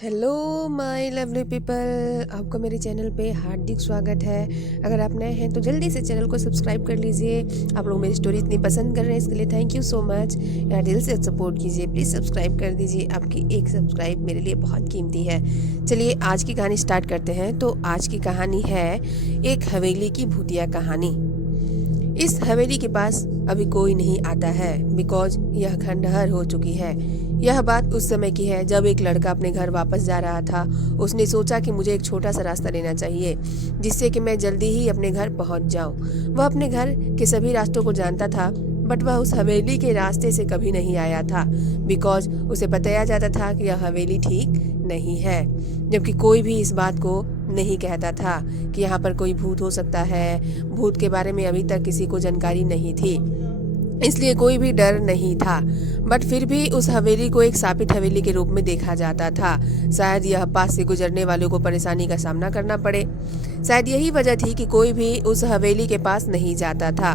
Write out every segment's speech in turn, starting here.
Hello my lovely people, आपका मेरे channel पे हार्दिक स्वागत है। अगर आप नए हैं तो जल्दी से चैनल को सब्सक्राइब कर लीजिए। आप लोग मेरी स्टोरी इतनी पसंद कर रहे हैं, इसके लिए थैंक यू सो मच। यार दिल से सपोर्ट कीजिए, प्लीज़ सब्सक्राइब कर दीजिए। आपकी एक सब्सक्राइब मेरे लिए बहुत कीमती है। चलिए आज की कहानी स्टार्ट करते हैं। तो आज की कहानी है एक हवेली की भूतिया कहानी। इस हवेली के पास अभी कोई नहीं आता है बिकॉज यह खंडहर हो चुकी है। यह बात उस समय की है जब एक लड़का अपने घर वापस जा रहा था। उसने सोचा कि मुझे एक छोटा सा रास्ता लेना चाहिए जिससे कि मैं जल्दी ही अपने घर पहुंच जाऊं। वह अपने घर के सभी रास्तों को जानता था, बट वह उस हवेली के रास्ते से कभी नहीं आया था बिकॉज उसे बताया जाता था कि यह हवेली ठीक नहीं है। जबकि कोई भी इस बात को नहीं कहता था कि यहाँ पर कोई भूत हो सकता है। भूत के बारे में अभी तक किसी को जानकारी नहीं थी, इसलिए कोई भी डर नहीं था। बट फिर भी उस हवेली को एक शापित हवेली के रूप में देखा जाता था। शायद यह पास से गुजरने वालों को परेशानी का सामना करना पड़े। शायद यही वजह थी कि कोई भी उस हवेली के पास नहीं जाता था।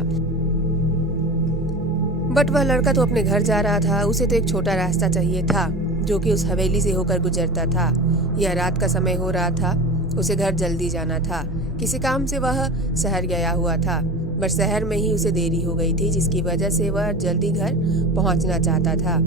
बट वह लड़का तो अपने घर जा रहा था। उसे तो एक छोटा रास्ता चाहिए था जो कि उस हवेली से होकर गुजरता था। यह रात का समय हो रहा था, उसे घर जल्दी जाना था। किसी काम से वह शहर गया हुआ था, बट शहर में ही उसे देरी हो गई थी जिसकी वजह से वह जल्दी घर पहुंचना चाहता था।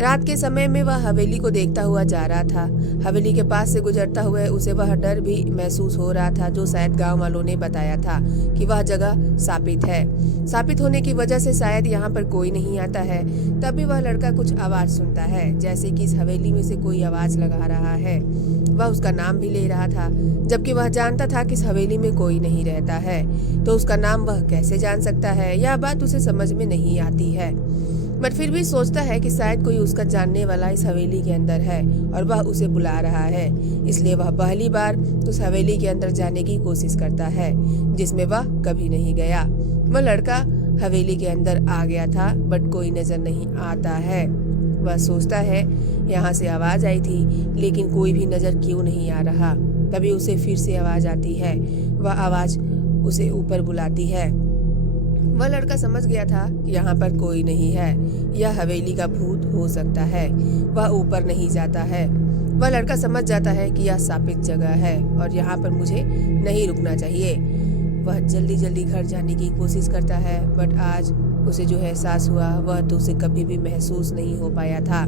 रात के समय में वह हवेली को देखता हुआ जा रहा था। हवेली के पास से गुजरता हुए उसे वह डर भी महसूस हो रहा था जो शायद गांव वालों ने बताया था कि वह जगह शापित है। शापित होने की वजह से शायद यहाँ पर कोई नहीं आता है। तभी वह लड़का कुछ आवाज सुनता है, जैसे कि इस हवेली में से कोई आवाज लगा रहा है। वह उसका नाम भी ले रहा था, जबकि वह जानता था कि इस हवेली में कोई नहीं रहता है। तो उसका नाम वह कैसे जान सकता है? यह बात उसे समझ में नहीं आती है। बट फिर भी सोचता है कि शायद कोई उसका जानने वाला इस हवेली के अंदर है और वह उसे बुला रहा है। इसलिए वह पहली बार उस हवेली के अंदर जाने की कोशिश करता है जिसमें वह कभी नहीं गया। वह लड़का हवेली के अंदर आ गया था, बट कोई नजर नहीं आता है। वह सोचता है यहाँ से आवाज आई थी, लेकिन कोई भी नजर क्यों नहीं आ रहा। तभी उसे फिर से आवाज आती है। वह आवाज उसे ऊपर बुलाती है। वह लड़का समझ गया था कि यहाँ पर कोई नहीं है। यह हवेली का भूत हो सकता है। वह ऊपर नहीं जाता है। वह लड़का समझ जाता है कि यह शापित जगह है और यहाँ पर मुझे नहीं रुकना चाहिए। वह जल्दी जल्दी घर जाने की कोशिश करता है, बट आज उसे जो एहसास हुआ वह तो उसे कभी भी महसूस नहीं हो पाया था।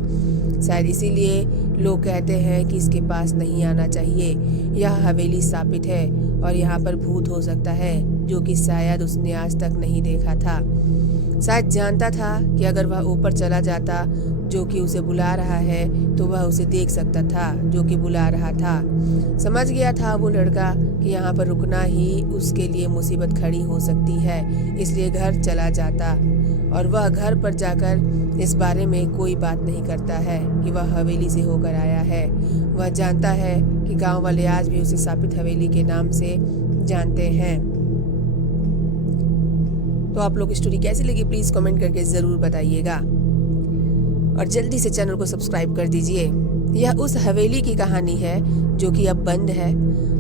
शायद इसीलिए लोग कहते हैं कि इसके पास नहीं आना चाहिए। यह हवेली शापित है और यहाँ पर भूत हो सकता है जो कि शायद उसने आज तक नहीं देखा था। शायद जानता था कि अगर वह ऊपर चला जाता जो कि उसे बुला रहा है तो वह उसे देख सकता था जो कि बुला रहा था। समझ गया था वो लड़का कि यहाँ पर रुकना ही उसके लिए मुसीबत खड़ी हो सकती है, इसलिए घर चला जाता और वह घर पर जाकर इस बारे में कोई बात नहीं करता है कि वह हवेली से होकर आया है। वह जानता है कि गांव वाले आज भी उसे शापित हवेली के नाम से जानते हैं। तो आप लोग की स्टोरी कैसी लगी प्लीज कमेंट करके जरूर बताइएगा और जल्दी से चैनल को सब्सक्राइब कर दीजिए। यह उस हवेली की कहानी है जो कि अब बंद है।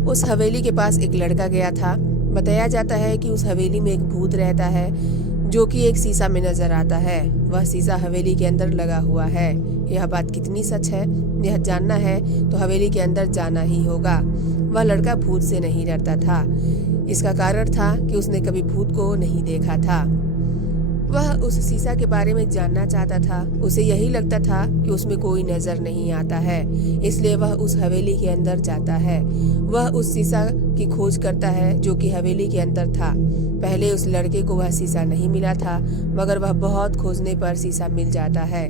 उस हवेली के पास एक लड़का गया था। बताया जाता है कि उस हवेली में एक भूत रहता है जो कि एक शीशा में नजर आता है। वह शीशा हवेली के अंदर लगा हुआ है। यह बात कितनी सच है यह जानना है तो हवेली के अंदर जाना ही होगा। वह लड़का भूत से नहीं डरता था। इसका कारण था कि उसने कभी भूत को नहीं देखा था। वह उस शीशा के बारे में जानना चाहता था। उसे यही लगता था कि उसमें कोई नजर नहीं आता है, इसलिए वह उस हवेली के अंदर जाता है। वह उस शीशा की खोज करता है जो कि हवेली के अंदर था। पहले उस लड़के को वह शीशा नहीं मिला था, मगर वह बहुत खोजने पर शीशा मिल जाता है।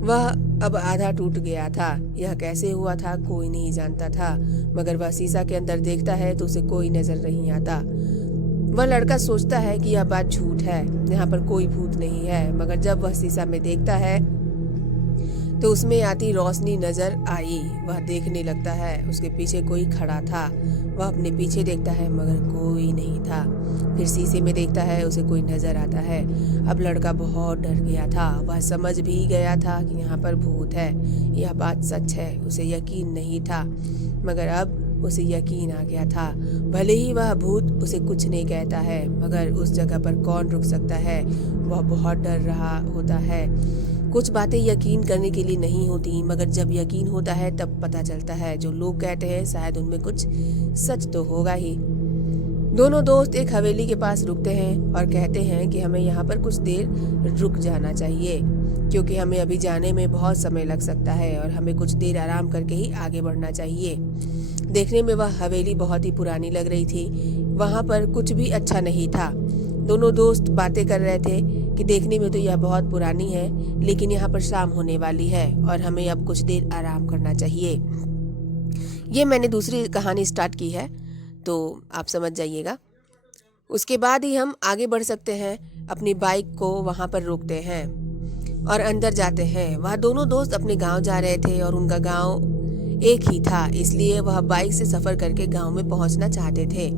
वह अब आधा टूट गया था। यह कैसे हुआ था कोई नहीं जानता था, मगर वह शीशा के अंदर देखता है तो उसे कोई नजर नहीं आता। वह लड़का सोचता है कि यह बात झूठ है, यहाँ पर कोई भूत नहीं है। मगर जब वह शीशा में देखता है तो उसमें आती रोशनी नजर आई। वह देखने लगता है, उसके पीछे कोई खड़ा था। वह अपने पीछे देखता है मगर कोई नहीं था। फिर शीशे में देखता है, उसे कोई नजर आता है। अब लड़का बहुत डर गया था। वह समझ भी गया था कि यहाँ पर भूत है। यह बात सच है, उसे यकीन नहीं था, मगर अब उसे यकीन आ गया था। भले ही वह भूत उसे कुछ नहीं कहता है, मगर उस जगह पर कौन रुक सकता है? वह बहुत डर रहा होता है। कुछ बातें यकीन करने के लिए नहीं होती, मगर जब यकीन होता है तब पता चलता है जो लोग कहते हैं शायद उनमें कुछ सच तो होगा ही। दोनों दोस्त एक हवेली के पास रुकते हैं और कहते हैं कि हमें यहाँ पर कुछ देर रुक जाना चाहिए, क्योंकि हमें अभी जाने में बहुत समय लग सकता है और हमें कुछ देर आराम करके ही आगे बढ़ना चाहिए। देखने में वह हवेली बहुत ही पुरानी लग रही थी। वहाँ पर कुछ भी अच्छा नहीं था। दोनों दोस्त बातें कर रहे थे कि देखने में तो यह बहुत पुरानी है, लेकिन यहाँ पर शाम होने वाली है और हमें अब कुछ देर आराम करना चाहिए। ये मैंने दूसरी कहानी स्टार्ट की है, तो आप समझ जाइएगा। उसके बाद ही हम आगे बढ़ सकते हैं। अपनी बाइक को वहाँ पर रोकते हैं और अंदर जाते हैं। वह दोनों दोस्त अपने गांव जा रहे थे और उनका गांव एक ही था, इसलिए वह बाइक से सफ़र करके गांव में पहुंचना चाहते थे,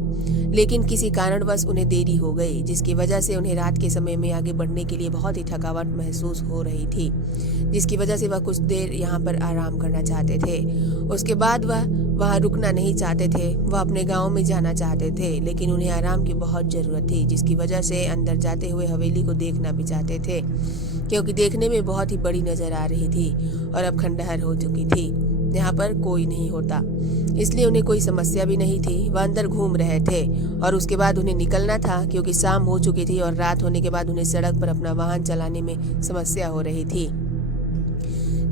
लेकिन किसी कारणवश उन्हें देरी हो गई, जिसकी वजह से उन्हें रात के समय में आगे बढ़ने के लिए बहुत ही थकावट महसूस हो रही थी, जिसकी वजह से वह कुछ देर यहाँ पर आराम करना चाहते थे। उसके बाद वह वहाँ रुकना नहीं चाहते थे। वह अपने गांव में जाना चाहते थे, लेकिन उन्हें आराम की बहुत ज़रूरत थी, जिसकी वजह से अंदर जाते हुए हवेली को देखना भी चाहते थे, क्योंकि देखने में बहुत ही बड़ी नज़र आ रही थी और अब खंडहर हो चुकी थी। यहाँ पर कोई नहीं होता, इसलिए उन्हें कोई समस्या भी नहीं थी। वह अंदर घूम रहे थे और उसके बाद उन्हें निकलना था, क्योंकि शाम हो चुकी थी और रात होने के बाद उन्हें सड़क पर अपना वाहन चलाने में समस्या हो रही थी।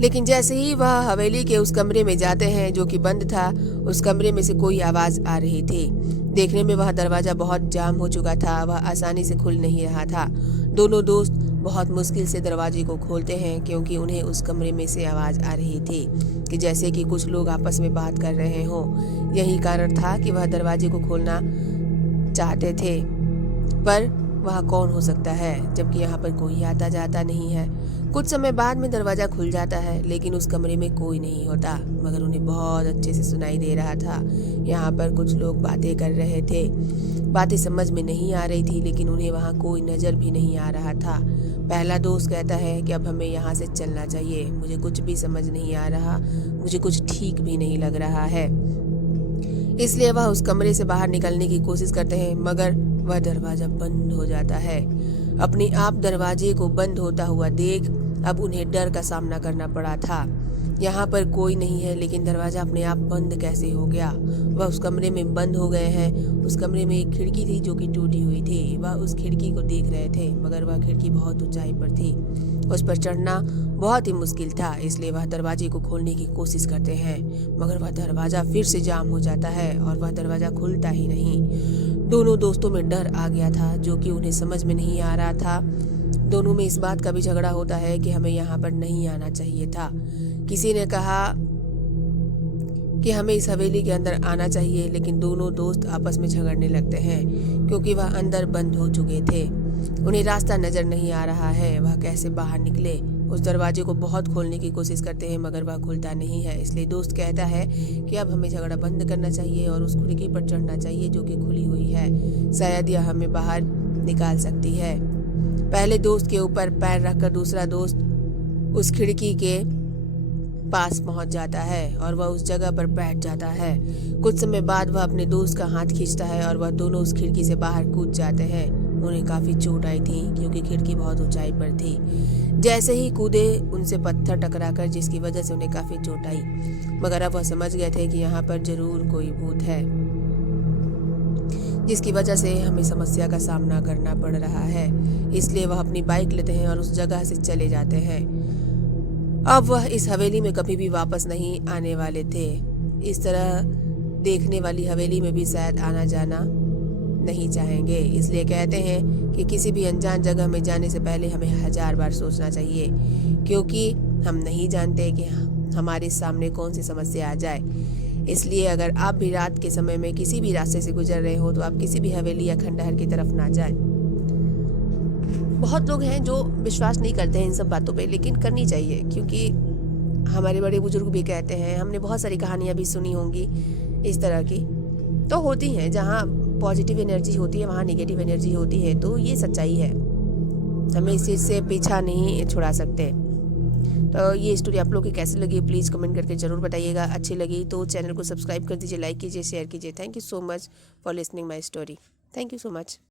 लेकिन जैसे ही वह हवेली के उस कमरे में जाते हैं जो कि बंद था, उस कमरे में से कोई आवाज़ आ रही थी। देखने में वह दरवाज़ा बहुत जाम हो चुका था, वह आसानी से खुल नहीं रहा था। दोनों दोस्त बहुत मुश्किल से दरवाजे को खोलते हैं, क्योंकि उन्हें उस कमरे में से आवाज़ आ रही थी कि जैसे कि कुछ लोग आपस में बात कर रहे हों। यही कारण था कि वह दरवाजे को खोलना चाहते थे, पर वह कौन हो सकता है जबकि यहाँ पर कोई आता जाता नहीं है। कुछ समय बाद में दरवाज़ा खुल जाता है, लेकिन उस कमरे में कोई नहीं होता, मगर उन्हें बहुत अच्छे से सुनाई दे रहा था। यहाँ पर कुछ लोग बातें कर रहे थे। बातें समझ में नहीं आ रही थी, लेकिन उन्हें वहाँ कोई नज़र भी नहीं आ रहा था। पहला दोस्त कहता है कि अब हमें यहाँ से चलना चाहिए, मुझे कुछ भी समझ नहीं आ रहा, मुझे कुछ ठीक भी नहीं लग रहा है। इसलिए वह उस कमरे से बाहर निकलने की कोशिश करते हैं, मगर वह दरवाज़ा बंद हो जाता है। अपने आप दरवाजे को बंद होता हुआ देख अब उन्हें डर का सामना करना पड़ा था। यहाँ पर कोई नहीं है, लेकिन दरवाज़ा अपने आप बंद कैसे हो गया? वह उस कमरे में बंद हो गए हैं। उस कमरे में एक खिड़की थी जो कि टूटी हुई थी। वह उस खिड़की को देख रहे थे, मगर वह खिड़की बहुत ऊंचाई पर थी, उस पर चढ़ना बहुत ही मुश्किल था। इसलिए वह दरवाजे को खोलने की कोशिश करते हैं, मगर वह दरवाज़ा फिर से जाम हो जाता है और वह दरवाज़ा खुलता ही नहीं। दोनों दोस्तों में डर आ गया था, जो कि उन्हें समझ में नहीं आ रहा था। दोनों में इस बात का भी झगड़ा होता है कि हमें यहाँ पर नहीं आना चाहिए था। किसी ने कहा कि हमें इस हवेली के अंदर आना चाहिए, लेकिन दोनों दोस्त आपस में झगड़ने लगते हैं, क्योंकि वह अंदर बंद हो चुके थे। उन्हें रास्ता नज़र नहीं आ रहा है, वह कैसे बाहर निकले। उस दरवाजे को बहुत खोलने की कोशिश करते हैं, मगर वह खुलता नहीं है। इसलिए दोस्त कहता है कि अब हमें झगड़ा बंद करना चाहिए और उस खिड़की पर चढ़ना चाहिए जो कि खुली हुई है। शायद यह हमें बाहर निकाल सकती है। पहले दोस्त के ऊपर पैर रखकर दूसरा दोस्त उस खिड़की के पास पहुंच जाता है और वह उस जगह पर बैठ जाता है। कुछ समय बाद वह अपने दोस्त का हाथ खींचता है और वह दोनों उस खिड़की से बाहर कूद जाते हैं। उन्हें काफ़ी चोट आई थी, क्योंकि खिड़की बहुत ऊंचाई पर थी। जैसे ही कूदे उनसे पत्थर टकराकर, जिसकी वजह से उन्हें काफ़ी चोट आई, मगर अब वह समझ गए थे कि यहाँ पर जरूर कोई भूत है, जिसकी वजह से हमें समस्या का सामना करना पड़ रहा है। इसलिए वह अपनी बाइक लेते हैं और उस जगह से चले जाते हैं। अब वह इस हवेली में कभी भी वापस नहीं आने वाले थे। इस तरह देखने वाली हवेली में भी शायद आना जाना नहीं चाहेंगे। इसलिए कहते हैं कि किसी भी अनजान जगह में जाने से पहले हमें 1000 बार सोचना चाहिए, क्योंकि हम नहीं जानते कि हमारे सामने कौन सी समस्या आ जाए। इसलिए अगर आप भी रात के समय में किसी भी रास्ते से गुजर रहे हो, तो आप किसी भी हवेली या खंडहर की तरफ ना जाएं। बहुत लोग हैं जो विश्वास नहीं करते हैं इन सब बातों पे, लेकिन करनी चाहिए, क्योंकि हमारे बड़े बुजुर्ग भी कहते हैं। हमने बहुत सारी कहानियाँ भी सुनी होंगी इस तरह की, तो होती हैं। जहाँ पॉजिटिव एनर्जी होती है वहाँ नेगेटिव एनर्जी होती है, तो ये सच्चाई है। हमें इस चीज़ से पीछा नहीं छुड़ा सकते। तो ये स्टोरी आप लोग की कैसी लगी प्लीज़ कमेंट करके ज़रूर बताइएगा। अच्छी लगी तो चैनल को सब्सक्राइब कर दीजिए, लाइक कीजिए, शेयर कीजिए। Thank you so much for listening my story. Thank you so much.